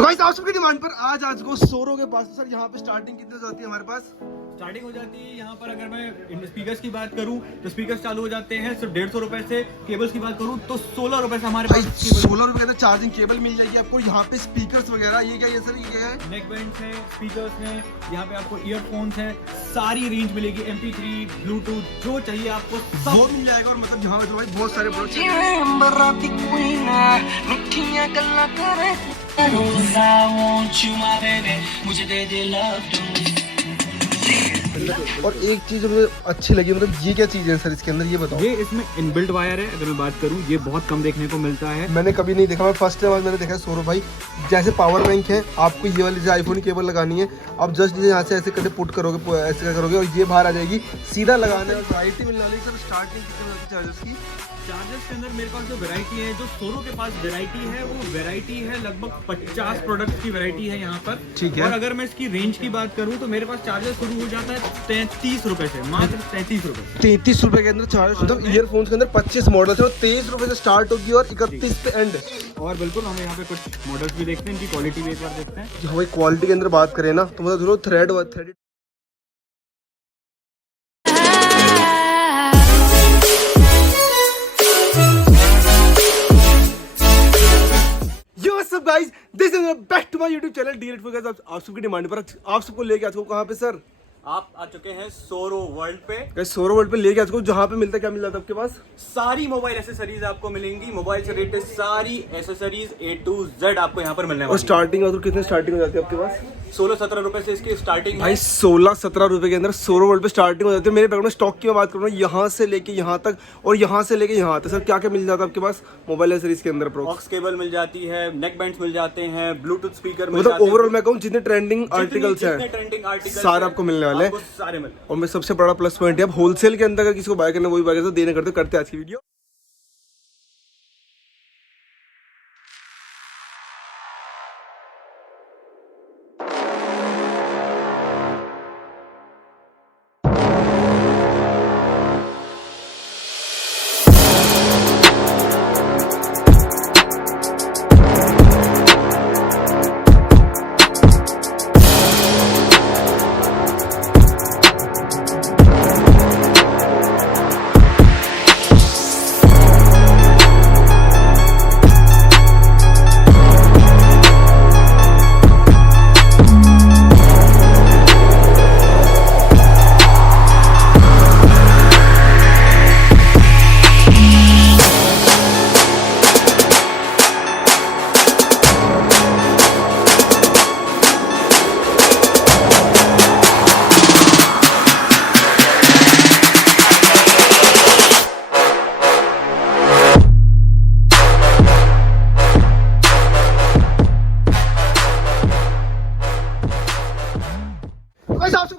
तो गाइस आप सबकी डिमांड पर आज को सोरो के पास सर यहाँ पे स्टार्टिंग कितनी हो जाती है हमारे पास? स्टार्टिंग हो जाती है यहाँ पर, अगर मैं स्पीकर्स की बात करूँ तो स्पीकर्स चालू हो जाते हैं सिर्फ 150 रुपए से। केबल्स की बात करूँ तो 16 रुपए से हमारे भाई पास 16 रुपए के अंदर चार्जिंग केबल मिल जाएगी आपको। यहाँ पे स्पीकर्स वगैरह ये क्या है सर? ये क्या है? नेक बैंड्स है, स्पीकर्स हैं, यहाँ पे आपको ईयरफोन्स है, सारी रेंज मिलेगी। MP3, ब्लूटूथ जो चाहिए आपको वो मिल जाएगा। और मतलब यहाँ पे तो भाई बहुत सारे प्रोडक्ट और एक चीज मुझे अच्छी लगी, मतलब ये क्या चीज है सर इसके अंदर, ये बताओ। ये इसमें इनबिल्ट वायर है। अगर मैं बात करूँ ये बहुत कम देखने को मिलता है, मैंने कभी नहीं देखा, मैं फर्स्ट टाइम आज मैंने देखा है सोरो भाई। जैसे पावर बैंक है, आपको ये वाली जैसे आईफोन केबल लगानी है, आप जस्ट यहाँ से ऐसे करके पुट करोगे, ऐसे करोगे और ये बाहर आ जाएगी, सीधा लगाने और वैरायटी मिलने वाली। सर स्टार्टिंग कितने चार्जेस की? चार्जेस के अंदर मेरे पास जो वैरायटी है, जो सोरो के पास वैरायटी है, वो वैरायटी है लगभग 50 प्रोडक्ट्स की वैरायटी है यहाँ पर। ठीक है। और अगर मैं इसकी रेंज की बात करूँ तो मेरे पास चार्जेस शुरू हो जाता है 33 रुपए से, मात्र 33 रुपए। 33 रुपए के अंदर चार्ज, मतलब ईयरफोन्स के अंदर 25 मॉडल है, 23 रुपए से स्टार्ट होगी और 31 पे एंड। और बिल्कुल हम यहाँ पे कुछ मॉडल्स भी देखते हैं, इनकी क्वालिटी भी एक बार देखते हैं। भाई क्वालिटी के अंदर बात करें ना तो मतलब थ्रेड guys, this is back to my YouTube channel डीरेट फॉर गाइस। आप सबकी डिमांड पर आप सबको लेके आज को कहाँ पे सर? आप आ चुके हैं सोरो वर्ल्ड पे। सोरो वर्ल्ड पे लेके आज को, जहाँ पे मिलता है, क्या मिल जाता है आपके पास? सारी मोबाइल एसेसरीज आपको मिलेंगी। मोबाइल से रिलेटेड सारी एसेसरीज A to Z आपको यहाँ पर मिलने वाली है। और स्टार्टिंग और कितने स्टार्टिंग हो जाती है आपके पास? 16-17 रुपए से इसकी स्टार्टिंग भाई 16-17 रुपए के अंदर सोरो वर्ल्ड पे स्टार्टिंग हो जाती है। मेरे बैग में स्टॉक की मैं बात करूँ ना, यहाँ से लेके यहाँ तक और यहाँ से लेके यहाँ तक सर क्या क्या मिल जाता है आपके पास मोबाइल एसेसरीज के अंदर? ऑक्स केबल मिल जाती है, नेक बैंड्स मिल जाते हैं, ब्लूटूथ स्पीकर मतलब ओवरऑल मैं कहूँ जितने ट्रेंडिंग आर्टिकल्स हैं सारे आपको मिलने वाले हैं। सारे मिलने। और मैं सबसे बड़ा प्लस पॉइंट है, अब होलसेल के अंदर अगर किसी को बाय करना वही बाय करते देने करते आज की वीडियो।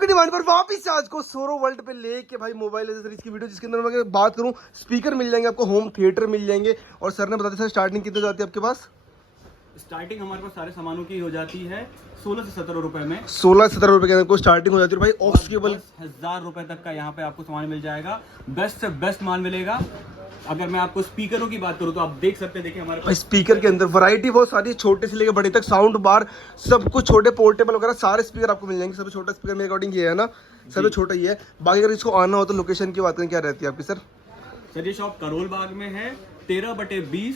डिमांड पर वापस आज को सोरो वर्ल्ड पे लेके भाई मोबाइल एसेसरीज की वीडियो, जिसके अंदर मैं बात करूं स्पीकर मिल जाएंगे आपको, होम थिएटर मिल जाएंगे। और सर ने बता दिया स्टार्टिंग कितने जाती है आपके पास? स्टार्टिंग हमारे पास सारे सामानों की हो जाती है 16 से 17 रुपए में। 16-17 रुपए के अंदर को स्टार्टिंग हो जाती है भाई। ऑक्स केबल 10,000 रुपए तक का यहाँ पे आपको सामान मिल जाएगा। बेस्ट से बेस्ट माल मिलेगा। अगर मैं आपको स्पीकरों की बात करूँ तो आप देख सकते हैं, देखिए हमारे पास स्पीकर के अंदर वैरायटी बहुत सारी, छोटे से लेकर बड़े तक, साउंड बार सब कुछ, छोटे पोर्टेबल वगैरह सारे स्पीकर आपको मिल जाएंगे। सबसे छोटा स्पीकर मेरे अकॉर्डिंग ये है ना, सबसे छोटा ही है। बाकी अगर इसको आना हो तो लोकेशन की बात करें क्या रहती है आपकी सर? सर ये शॉप करोल बाग में है, 13/20,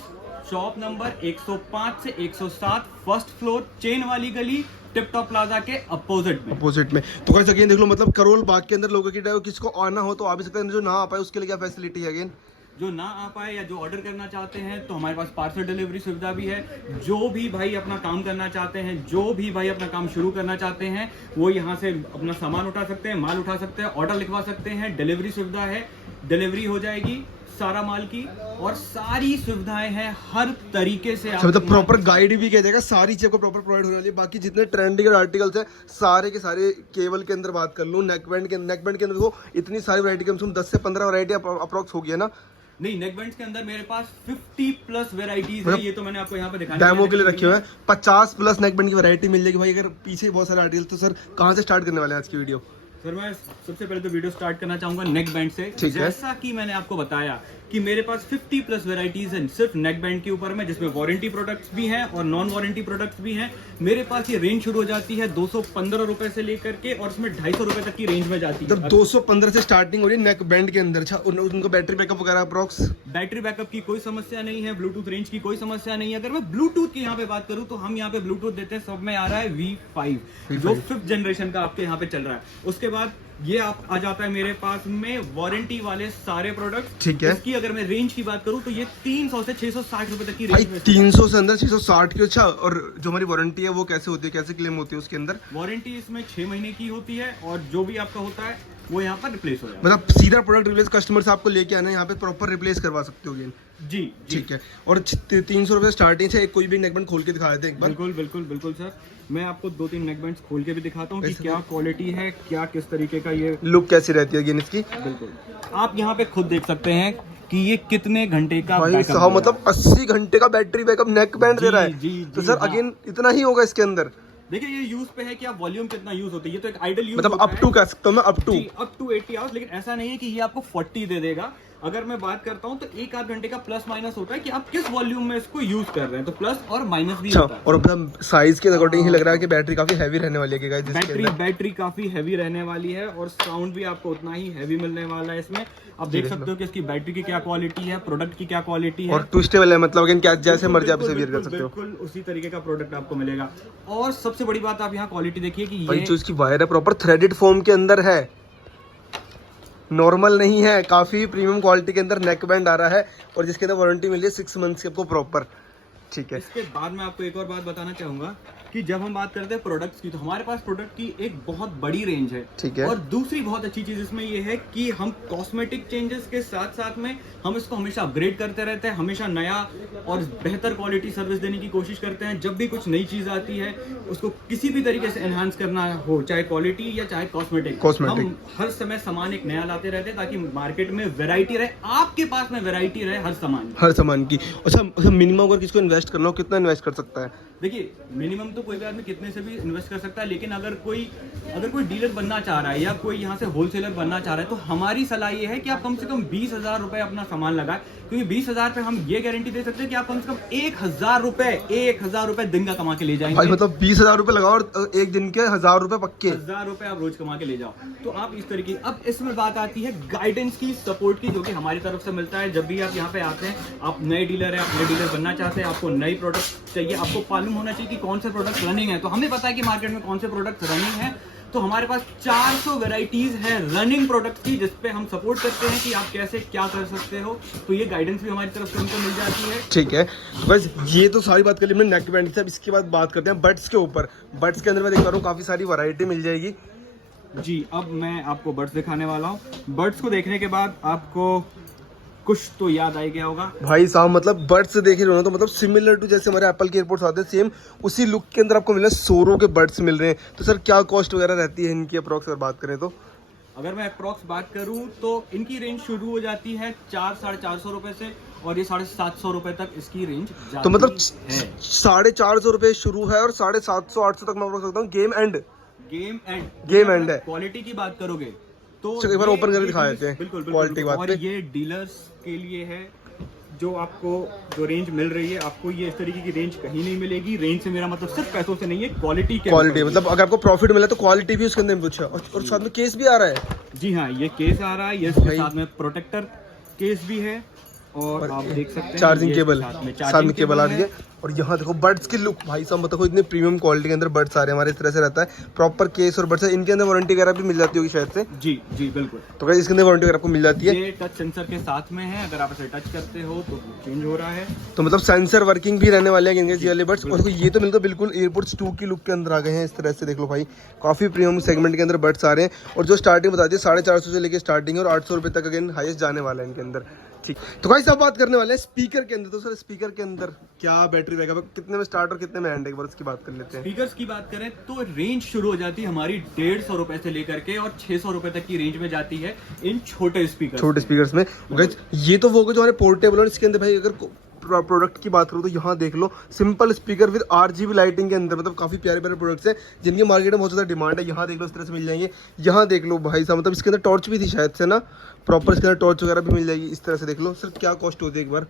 शॉप नंबर 105 से 107, फर्स्ट फ्लोर, चेन वाली गली, टिप टॉप प्लाजा के अपोजिट में। तो कैसे अगेन देख लो, मतलब करोल बाग के अंदर लोगों की किसको आना हो तो आ भी सकते हैं, जो ना आ पाए उसके लिए क्या फैसिलिटी है? अगेन जो ना आ पाए या जो ऑर्डर करना चाहते हैं तो हमारे पास पार्सल डिलीवरी सुविधा भी है। जो भी भाई अपना काम करना चाहते हैं, जो भी भाई अपना काम शुरू करना चाहते हैं, वो यहाँ से अपना सामान उठा सकते हैं, माल उठा सकते हैं, ऑर्डर लिखवा सकते हैं, डिलीवरी सुविधा है, डिलीवरी हो जाएगी सारा माल की, और सारी सुविधाएं हैं हर तरीके से। मतलब प्रॉपर गाइड भी किया जाएगा, सारी चीज़ को प्रॉपर प्रोवाइड होने वाली है। बाकी जितने ट्रेंडिंग आर्टिकल्स हैं सारे के सारे, केबल के अंदर बात कर लूँ, नेकबैंड के अंदर देखो इतनी सारी वैरायटी, कम से कम 10 से 15 वैरायटी अप्रॉक्स होगी है ना? नहीं, नेकबैंड्स के अंदर मेरे पास 50+ वैरायटीज है। ये तो मैंने आपको यहाँ पे दिखाया डेमो के लिए रखे हुए हैं। 50+ नेकबैंड की वैरायटी मिल जाएगी भाई। अगर पीछे बहुत सारे आर्टिकल, तो सर कहाँ से स्टार्ट करने वाले हैं आज की वीडियो? सर मैं सबसे पहले तो वीडियो स्टार्ट करना चाहूंगा नेक बैंड से। ठीक है। जैसा कि मैंने आपको बताया कि मेरे पास 50 प्लस वेराइटीज हैं सिर्फ नेक बैंड के ऊपर में, जिसमें वारंटी प्रोडक्ट्स भी हैं और नॉन वारंटी प्रोडक्ट्स भी हैं। मेरे पास ये रेंज शुरू हो जाती है 215 रुपए से लेकर के और इसमें 250 रुपए तक की रेंज में जाती है। मतलब 215 से स्टार्टिंग हो रही है नेक बैंड के अंदर। अच्छा, उनका बैटरी बैकअप वगैरह अप्रॉक्स? बैटरी बैकअप की कोई समस्या नहीं है, ब्लूटूथ रेंज की कोई समस्या नहीं है। अगर मैं ब्लूटूथ की यहाँ पे बात करूँ तो हम यहाँ पे ब्लूटूथ देते हैं, सब में आ रहा है V5 जो 5th जनरेशन का आपके यहाँ पे चल रहा है। उसके बाद ये आप आ जाता है मेरे पास में वारंटी वाले सारे प्रोडक्ट। ठीक है। इसकी अगर मैं रेंज की बात करूँ तो ये 300 से 660 रुपए तक की भाई रेंज में 300 से अंदर 660 की। अच्छा, और जो हमारी वारंटी है वो कैसे होती है, कैसे क्लेम होती है उसके अंदर? वारंटी इसमें 6 महीने की होती है और जो भी आपका होता है वो यहाँ पर रिप्लेस हो जाता है। मतलब सीधा प्रोडक्ट रिप्लेस कस्टमर से आपको लेके आना है, यहाँ पे प्रॉपर रिप्लेस करवा सकते हो। जी ठीक है। और 300 रुपए स्टार्टिंग से कोई भी नेकबैंड खोल के दिखा देते हैं एक बार। बिल्कुल बिल्कुल बिल्कुल सर, मैं आपको 2-3 नेकबैंड्स खोल के भी दिखाता हूँ कि कैसे? क्या क्वालिटी है, क्या किस तरीके का ये लुक कैसी रहती है अगेन इसकी? बिल्कुल आप यहाँ पे खुद देख सकते हैं कि ये कितने घंटे का भाई बैकअप साहब, दे रहा मतलब 80 घंटे का बैटरी बैकअप नेक बैंड दे रहा है। जी, तो जी, सर हाँ। अगेन इतना ही होगा इसके अंदर? देखिए ये यूज पे है कि आप वॉल्यूम कितना यूज होता है, ये तो एक आइडल यूज मतलब अप टू कह सकता हूँ मैं, अप टू 80 आवर्स। लेकिन ऐसा नहीं है कि ये आपको 40 दे देगा। अगर मैं बात करता हूँ तो 1-8 घंटे का प्लस माइनस होता है कि आप किस वॉल्यूम में इसको यूज कर रहे हैं, तो प्लस और माइनस भी अच्छा। होता है। और मतलब साइज के अकॉर्डिंग ही लग रहा है कि बैटरी काफी हैवी रहने वाली है guys इसके अंदर। बैटरी काफी हैवी रहने वाली है और साउंड भी आपको उतना ही हैवी मिलने वाला है इसमें। आप देख सकते हो कि इसकी बैटरी की क्या क्वालिटी है, प्रोडक्ट की क्या क्वालिटी है। और ट्विस्टेबल है, मतलब अगेन क्या जैसे मर्जी आप इसे वेयर कर बिल्कुल, सकते हो। बिल्कुल उसी तरीके का प्रोडक्ट आपको मिलेगा। और सबसे बड़ी बात आप यहाँ क्वालिटी देखिए कि भाई ये जो इसकी वायर है प्रॉपर थ्रेडेड फॉर्म के अंदर है, नॉर्मल नहीं है। काफी प्रीमियम क्वालिटी के अंदर नेक बैंड आ रहा है और जिसके अंदर वारंटी मिली है 6 मंथ्स की आपको प्रॉपर। ठीक है। इसके बाद मैं आपको एक और बात बताना चाहूंगा कि जब हम बात करते हैं प्रोडक्ट्स की तो हमारे पास प्रोडक्ट की एक बहुत बड़ी रेंज है। ठीक है। और दूसरी बहुत अच्छी चीज इसमें ये है कि हम कॉस्मेटिक चेंजेस के साथ साथ में हम इसको हमेशा अपग्रेड करते रहते हैं, हमेशा नया और बेहतर क्वालिटी सर्विस देने की कोशिश करते हैं। जब भी कुछ नई चीज आती है उसको किसी भी तरीके से एनहांस करना हो, चाहे क्वालिटी या चाहे कॉस्मेटिक, हम हर समय सामान एक नया लाते रहते हैं ताकि मार्केट में वैरायटी रहे, आपके पास में वैरायटी रहे हर सामान की। अच्छा, मिनिमम अगर किसको इन्वेस्ट करना हो कितना इन्वेस्ट कर सकता है? देखिए मिनिमम तो कोई भी आदमी कितने से भी इन्वेस्ट कर सकता है, लेकिन अगर कोई डीलर बनना चाह रहा है या कोई यहाँ से होलसेलर बनना चाह रहा है तो हमारी सलाह ये है कि आप कम से कम 20,000 रुपए अपना सामान लगाए, क्योंकि 20,000 पे हम ये गारंटी दे सकते हैं कि आप कम से कम 1,000 रुपए दिन का कमा के ले जाएंगे। भाई मतलब 20,000 रुपए लगाओ और एक दिन के 1,000 रुपए पक्के। 1,000 रुपए आप रोज कमा के ले जाओ। तो आप इस तरीके, अब इसमें बात आती है गाइडेंस की, सपोर्ट की, जो कि हमारी तरफ से मिलता है। जब भी आप यहाँ पे आते हैं, आप नए डीलर है, आप नए डीलर बनना चाहते हैं, आपको नई प्रोडक्ट चाहिए, आपको मालूम होना चाहिए कि कौन से प्रोडक्ट रनिंग है, तो हमें पता है कि मार्केट में कौन से प्रोडक्ट रनिंग है। तो हमारे पास 400 वेराइटीज है रनिंग प्रोडक्ट की, जिसपे हम सपोर्ट करते हैं कि आप कैसे क्या कर सकते हो। तो ये गाइडेंस भी हमारी तरफ से हमको मिल जाती है। ठीक है। बस ये तो सारी बात कर ली हमने नेक बैंड की। अब इसके बाद बात करते हैं बड्स के ऊपर। बड्स के अंदर मैं देख पा रहा हूँ काफी सारी वैरायटी मिल जाएगी। जी, अब मैं आपको बड्स दिखाने वाला हूँ। बड्स को देखने के बाद आपको कुछ तो याद आ गया होगा भाई साहब, मतलब बड्स देख रहे हो ना तो मतलब सिमिलर टू जैसे हमारे एप्पल के एयरपोर्ट्स आते हैं, सेम उसी लुक के अंदर आपको मिल रहा है। सोरो के बड्स मिल रहे हैं। तो सर क्या कॉस्ट वगैरह रहती है इनकी अप्रॉक्स अगर बात करें तो? अगर मैं अप्रॉक्स बात करूं तो इनकी रेंज शुरू हो जाती है 400-450 रुपए से और ये 750 रुपए तक इसकी रेंज जाती है। तो मतलब 450 रुपए शुरू है और 750-800 तक मैं बोल सकता हूँ। गेम एंड है। क्वालिटी की बात करोगे तो एक बार ओपन करके दिखा देते हैं। बिल्कुल क्वालिटी की बात और पे। ये डीलर्स के लिए है, जो आपको जो रेंज मिल रही है, आपको ये इस तरीके की रेंज कहीं नहीं मिलेगी। रेंज से मेरा मतलब सिर्फ पैसों से नहीं है, क्वालिटी मतलब अगर आपको प्रॉफिट मिला तो क्वालिटी भी उसके अंदर कुछ है। और साथ में केस भी आ रहा है। जी हाँ, ये केस आ रहा है, ये इसके साथ में प्रोटेक्टर केस भी है और आप देख सकते हैं चार्जिंग केबल साथ में केबल आ रही है। है। और यहाँ देखो बड्स की लुक, भाई साहब मतलब इतने प्रीमियम क्वालिटी के अंदर बड्स आ रहे हैं हमारे। इस तरह से रहता है प्रॉपर केस और बड्स है। इनके अंदर वारंटी वगैरह भी मिल जाती होगी शायद से। जी जी बिल्कुल। तो गाइस इसके अंदर वारंटी वगैरह आपको मिल जाती है। ये टच सेंसर के साथ में है, अगर आप इसे टच करते हो तो चेंज हो रहा है। तो मतलब सेंसर वर्किंग भी रहने वाले हैं इनके वाले बड्स। और देखो ये तो मिलता बिल्कुल एयरपोर्ट्स 2 की लुक के अंदर आ गए हैं। इस तरह से देख लो भाई, काफी प्रीमियम सेगमेंट के अंदर बड्स आ रहे हैं। और जो स्टार्टिंग बता दी 450 से लेकर स्टार्टिंग है और 800 रुपए तक अगेन हाईएस्ट जाने वाला है इनके अंदर। ठीक, तो गाइस अब बात करने वाले हैं स्पीकर के अंदर। तो सर स्पीकर के अंदर क्या बैटरी बैकअप है, कितने में स्टार्ट और कितने में एंड है, एक बार इसकी बात कर लेते हैं। स्पीकर्स की बात करें तो रेंज शुरू हो जाती है हमारी 150 रुपए से लेकर के और 600 रुपए तक की रेंज में जाती है इन छोटे स्पीकर। छोटे स्पीकर्स में गाइस ये तो वो होगा जो हमारे पोर्टेबल। और इसके अंदर भाई अगर प्रोडक्ट की बात करूँ तो यहाँ देख लो, simple speaker with RGB lighting के अंदर, मतलब काफ़ी प्यारे प्यारे प्रोडक्ट्स हैं जिनकी मार्केट में बहुत ज़्यादा डिमांड है। यहाँ देख लो इस तरह से मिल जाएंगे। यहाँ देख लो भाई साहब, मतलब इसके अंदर टॉर्च भी थी शायद से ना, प्रॉपर इसके अंदर टॉर्च वगैरह भी मिल जाएगी। इस तरह से देख लो। सर क्या कॉस्ट होती है एक बार?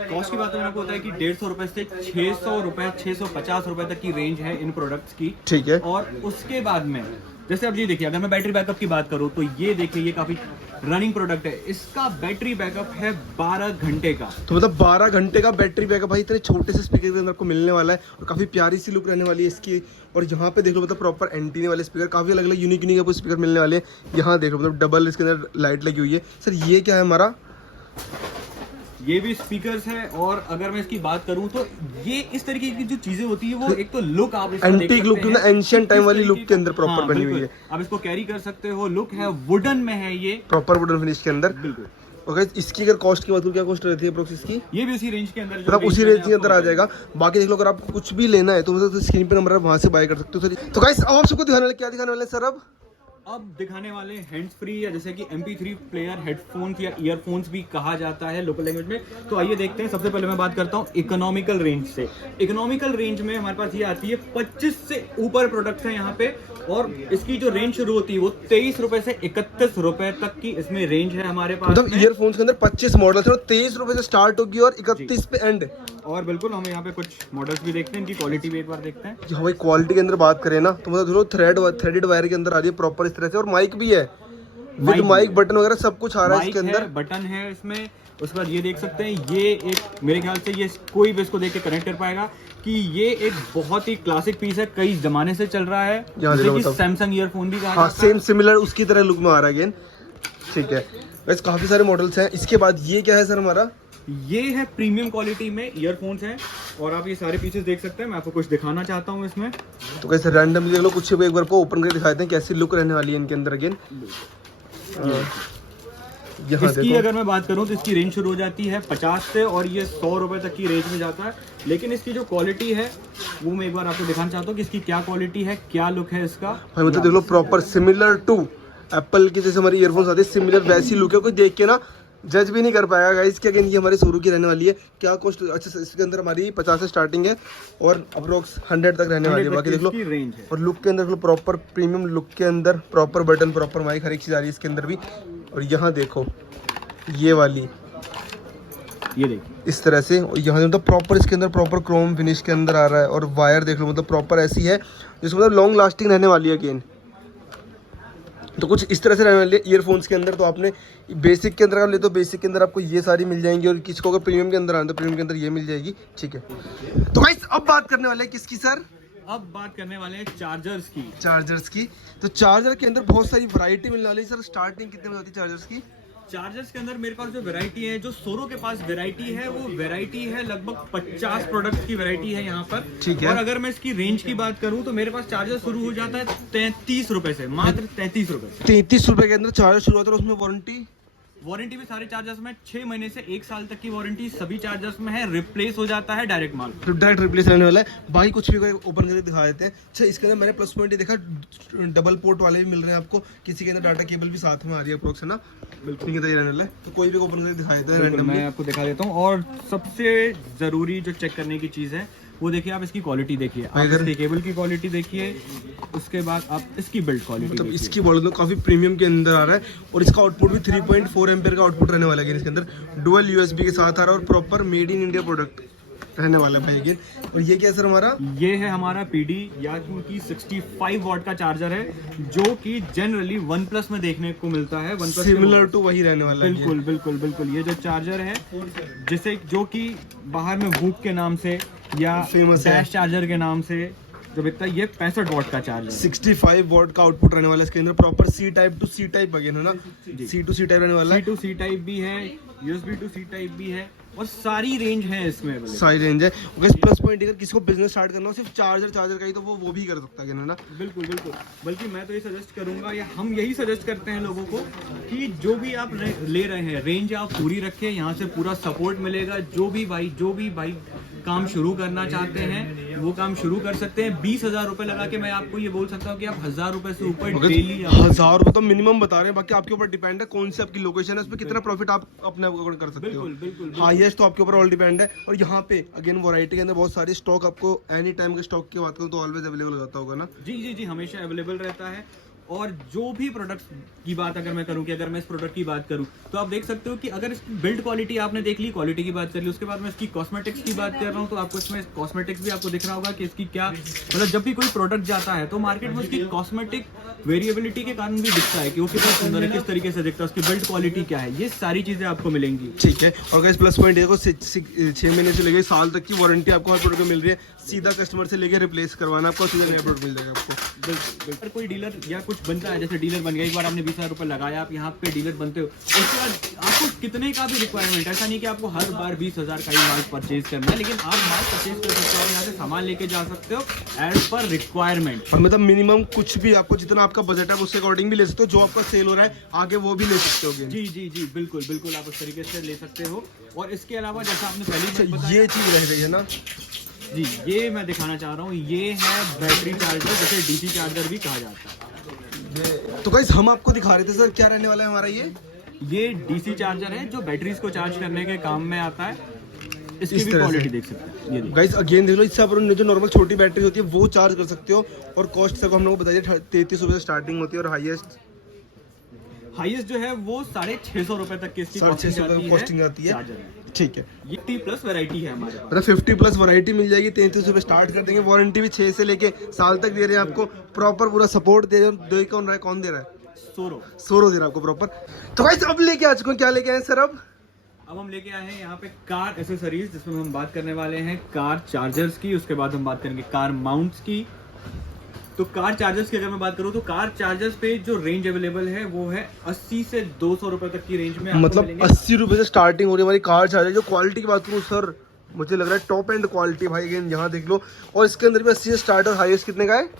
कॉस्ट की बात करने को होता है कि 150 रुपए से 600 रुपए 650 रुपए तक की रेंज है इन प्रोडक्ट्स की। ठीक है। और उसके बाद में जैसे अब ये देखिए, अगर मैं बैटरी बैकअप की बात करूँ तो ये देखिए, ये काफी रनिंग प्रोडक्ट है। इसका बैटरी बैकअप है 12 घंटे का। तो मतलब 12 घंटे का बैटरी बैकअप भाई इतने छोटे से स्पीकर के अंदर आपको मिलने वाला है और काफ़ी प्यारी सी लुक रहने वाली है इसकी। और यहाँ पे देख लो, मतलब प्रॉपर एंटीना वाले स्पीकर, काफ़ी अलग अलग यूनिक आपको स्पीकर मिलने वाले हैं। यहाँ देख लो, मतलब डबल इसके अंदर लाइट लगी हुई है। सर ये क्या है हमारा? ये भी स्पीकर्स है। और अगर मैं इसकी बात करूं तो ये इस तरीके की जो चीजें होती है वो एक तो लुक आप इसका देख एंटीक लुक, सकते हैं, एंशिएंट टाइम वाली लुक के अंदर प्रॉपर बनी हुई है। आप इसको कैरी कर सकते हो। लुक है वुडन में है, ये प्रॉपर वुडन फिनिश के अंदर। बिल्कुल। ओके, इसकी अगर कॉस्ट की बात करूँ, क्या कॉस्ट रहती है अप्रोक्स इसकी? ये भी उसी रेंज के अंदर, मतलब उसी रेंज के अंदर आ जाएगा। बाकी देख लो, अगर आपको कुछ भी लेना है तो मतलब स्क्रीन पे नंबर है, वहाँ से बाय कर सकते हो। सर तो गाइस अब आप सबको दिखाने वाले, क्या दिखाने वाले हैं सर? अब दिखाने वाले हैंड्स फ्री, या जैसे कि MP3 प्लेयर, हेडफोन्स या ईयरफोन्स भी कहा जाता है लोकल लैंग्वेज में। तो आइए देखते हैं। सबसे पहले मैं बात करता हूँ इकोनॉमिकल रेंज से। इकोनॉमिकल रेंज में हमारे पास ये आती है 25 से ऊपर प्रोडक्ट्स हैं यहाँ पे। और इसकी जो रेंज शुरू होती है वो 23 रुपए से 31 रुपए तक की इसमें रेंज है हमारे पास। मतलब ईयरफोन्स के अंदर 25 मॉडल है और 23 रुपए से स्टार्ट होगी और 31 पे एंड। और बिल्कुल, हम यहाँ पे कुछ मॉडल्स भी देखते हैं, इनकी क्वालिटी भी एक बार देखते हैं। हाँ भाई, क्वालिटी के अंदर बात करें ना तो मतलब थ्रेडेड वायर के अंदर आ रही है प्रॉपर इस तरह से। और माइक भी है, विद माइक बटन वगैरह सब कुछ आ रहा है इसके अंदर। बटन है इसमें। उसके बाद ये देख सकते हैं, ये एक मेरे ख्याल से ये कोई भी इसको देख के कनेक्ट कर पाएगा कि ये एक बहुत ही क्लासिक पीस है, कई जमाने से चल रहा है, जैसे कि सैमसंग ईयरफोन भी कहा जाता है। सेम सिमिलर उसकी तरह लुक में आ रहा है अगेन। ठीक है, वैसे काफी सारे मॉडल्स हैं। इसके बाद ये क्या है सर हमारा? ये है प्रीमियम क्वालिटी में ईयरफोन्स हैं। और आप ये सारे पीसेस देख सकते हैं। मैं आपको कुछ दिखाना चाहता हूँ इसमें। तो कैसे रैंडमली देख लो, कुछ भी एक बार को ओपन करके दिखाते हैं कैसी लुक रहने वाली है इनके अंदर अगेन। इसकी अगर मैं बात करूं तो इसकी रेंज शुरू हो जाती है 50 से और ये 100 रुपए तक की रेंज में जाता है। लेकिन इसकी जो क्वालिटी है वो मैं एक बार आपको दिखाना चाहता हूँ कि इसकी क्या क्वालिटी है, क्या लुक है इसका। भाई मतलब देख लो, प्रॉपर सिमिलर टू एप्पल की जैसे हमारी ईयरफोन्स आती है, सिमिलर वैसी लुक है। कोई देख के ना जज भी नहीं कर पाएगा गाइस कि अगेन ये हमारी शुरू की रहने वाली है। क्या कॉस्ट? अच्छा, इसके अंदर हमारी 50 से स्टार्टिंग है और अप्रोक्स 100 तक रहने वाली है। बाकी देख लो रेंज है। और लुक के अंदर प्रॉपर प्रीमियम लुक के अंदर, प्रॉपर बटन, प्रॉपर माइक, हर एक चीज़ आ रही है इसके अंदर भी। और यहाँ देखो ये वाली, ये देखिए इस तरह से। और यहाँ मतलब प्रॉपर इसके अंदर प्रॉपर क्रोम फिनिश के अंदर आ रहा है। और वायर देख लो, मतलब प्रॉपर ऐसी है जिसको मतलब लॉन्ग लास्टिंग रहने वाली है अगेन। तो कुछ इस तरह से रहने वाली है ईयरफोन्स के अंदर। तो आपने बेसिक के अंदर आप ले तो बेसिक के अंदर आपको ये सारी मिल जाएंगी। और किसको अगर प्रीमियम के अंदर आना तो प्रीमियम के अंदर ये मिल जाएगी। ठीक है, तो गाइस अब बात करने वाले हैं किसकी सर? अब बात करने वाले हैं चार्जर्स की। चार्जर्स की। तो चार्जर के अंदर बहुत सारी वैरायटी मिलने वाली है सर। स्टार्टिंग कितने में होती है चार्जर्स की? चार्जर्स के अंदर मेरे पास जो वैरायटी है, जो सोरो के पास वैरायटी है, वो वैरायटी है लगभग 50 प्रोडक्ट्स की वैरायटी है यहाँ पर। ठीक है। और अगर मैं इसकी रेंज की बात करूँ तो मेरे पास चार्जर शुरू हो जाता है 33 रुपए से, मात्र 33 रुपए से। 33 रुपए के अंदर चार्जर शुरू होता है। उसमें वारंटी भी सारे चार्जर्स में 6 महीने से 1 साल तक की वारंटी सभी चार्जर्स में है। रिप्लेस हो जाता है डायरेक्ट माल, तो डायरेक्ट रिप्लेस रहने वाला है। भाई कुछ भी ओपन करके दिखा देते हैं। अच्छा, इसके अंदर मैंने प्लस पॉइंट ये देखा, डबल पोर्ट वाले भी मिल रहे हैं आपको। किसी के अंदर डाटा केबल भी साथ में आ रही है अप्रोक्स, है ना? बिल्कुल ये रहने वाला है। तो कोई भी ओपन करके दिखा देते हैं रैंडमली। मैं आपको दिखा देता हूँ। और सबसे जरूरी जो चेक करने की चीज है वो देखिए, आप इसकी क्वालिटी देखिए, आप इसकी केबल की क्वालिटी देखिए, उसके बाद आप इसकी बिल्ड क्वालिटी मतलब इसकी बॉडी तो काफी प्रीमियम के अंदर आ रहा है। और इसका आउटपुट भी 3.4 एम्पियर का आउटपुट रहने वाला है। इसके अंदर डुअल USB के साथ आ रहा है और proper made in India product रहने वाला है भाई अगेन। और ये क्या सर हमारा? ये है हमारा PD या कि 65 वॉट का चार्जर है, जो कि जनरली OnePlus में देखने को मिलता है। OnePlus सिमिलर टू वही रहने वाला है। बिल्कुल बिल्कुल बिल्कुल। ये जो चार्जर है, जिसे जो कि बाहर में वूक के नाम से या फेमस है, डैश चार्जर के नाम से जो बिकता है, ये 65 वॉट का चार्जर, 65 वॉट का आउटपुट रहने वाला है इसके अंदर। Proper C type two C type again, है ना? C टू C टाइप रहने वाला है। C टू C टाइप भी है, USB टू C टाइप भी है, और सारी रेंज है इसमें, सारी रेंज है। प्लस पॉइंट अगर किसी को बिजनेस स्टार्ट करना हो सिर्फ चार्जर का ही, तो वो भी कर सकता है ना? बिल्कुल बिल्कुल। बल्कि मैं तो ये सजेस्ट करूंगा, या हम यही सजेस्ट करते हैं लोगों को, कि जो भी आप ले रहे हैं रेंज आप पूरी रखें, यहाँ से पूरा सपोर्ट मिलेगा। जो भी भाई काम शुरू करना चाहते हैं वो काम शुरू कर सकते हैं। 20,000 रुपए लगा के मैं आपको ये बोल सकता हूँ कि आप 1,000 रुपए से ऊपर डेली 1,000 रुपए तो मिनिमम बता रहे हैं, बाकी आपके ऊपर डिपेंड है कौन सी आपकी लोकेशन है, उस पर कितना प्रॉफिट आप अपने अकॉर्डिंग कर सकते हो। बिल्कुल हाईएस्ट तो आपके ऊपर ऑल डिपेंड है। और यहाँ पे अगेन वैरायटी के अंदर बहुत सारी स्टॉक आपको एनी टाइम के स्टॉक की बात करूँ तो ऑलवेज अवेलेबल हो जाता होगा ना। जी हमेशा अवेलेबल रहता है। और जो भी प्रोडक्ट की बात अगर मैं करूं कि अगर मैं इस प्रोडक्ट की बात करूं तो आप देख सकते हो कि अगर इसकी बिल्ड क्वालिटी आपने देख ली, क्वालिटी की बात कर ली, उसके बाद मैं इसकी कॉस्मेटिक्स की बात कर रहा हूं तो आपको इसमें कॉस्मेटिक्स भी आपको दिख रहा होगा कि इसकी क्या मतलब जब भी कोई प्रोडक्ट जाता है तो मार्केट में उसकी कॉस्मेटिक वेरिएबिलिटी के कारण भी दिखता है कि वो कितना सुंदर है, किस तरीके से दिखता है, उसकी बिल्ड क्वालिटी क्या है, ये सारी चीजें आपको मिलेंगी। ठीक है। और गाइस प्लस पॉइंट देखो 6 महीने से लेकर साल तक की वारंटी आपको हर प्रोडक्ट में मिल रही है। सीधा कस्टमर से लेकर रिप्लेस करवाना आपको, सीधा नया प्रोडक्ट मिल जाएगा आपको। अगर कोई डीलर या कुछ बनता है, जैसे डीलर बन गया, एक बार आपने 20,000 रुपए लगाया, आप यहाँ पे डीलर बनते हो, उसके बाद आपको कितने का भी रिक्वायरमेंट, ऐसा नहीं कि आपको हर बार 20,000 का ही माल परचेज करना है, लेकिन आप माल परचेज कर सकते हो और यहाँ से सामान लेके जा सकते हो एज पर रिक्वायरमेंट। और मतलब मिनिमम कुछ भी आपको जितना आपका बजट है उसके अकॉर्डिंग भी ले सकते हो, जो आपका सेल हो रहा है आगे वो भी ले सकते हो। जी बिल्कुल आप उस तरीके से ले सकते हो। और इसके अलावा जैसा आपने पहले बताया, ये चीज रह गई है ना जी, ये मैं दिखाना चाह रहा हूँ, ये है बैटरी चार्जर, जिसे डीसी चार्जर भी कहा जाता है। तो गाइस हम आपको दिखा रहे थे सर, क्या रहने वाला है हमारा ये डीसी चार्जर है जो बैटरीज को चार्ज करने के काम में आता है। इसकी भी क्वालिटी देख सकते हैं गाइस। अगेन देख लो, इससे आप जो नॉर्मल छोटी बैटरी होती है वो चार्ज कर सकते हो। और कॉस्ट सब हम लोग को बताइए 33 रुपए से स्टार्टिंग होती है और हाईएस्ट जो है वो 650 रुपए तक की इसकी कॉस्टिंग आती है। ठीक है। ये 50+ वैरायटी है हमारे पास, मतलब 50+ वैरायटी मिल जाएगी। 33 रुपए स्टार्ट कर देंगे। वारंटी भी 6 से लेके साल तक दे रहे हैं आपको। प्रॉपर पूरा सपोर्ट दे रहे हैं। कौन रहा है, कौन दे रहा है? सोरो दे रहा है आपको प्रॉपर। तो गाइस अब लेके आ चुके हैं, क्या लेके आए सर? अब हम लेके आए हैं यहाँ पे कार एसेसरीज, जिसमें हम बात करने वाले हैं कार चार्जर्स की, उसके बाद हम बात करेंगे कार माउंट्स की। तो कार चार्जर्स की अगर मैं बात करूँ तो कार चार्जर्स पे जो रेंज अवेलेबल है वो है 80 से 200 रुपए तक की रेंज में। मतलब 80 रुपए से स्टार्टिंग हो रही है हमारी कार चार्जर। जो क्वालिटी की बात करूँ सर, मुझे लग रहा है टॉप एंड क्वालिटी भाई। अगेन यहाँ देख लो, और इसके अंदर भी 80 से स्टार्ट और हाईएस्ट कितने का है?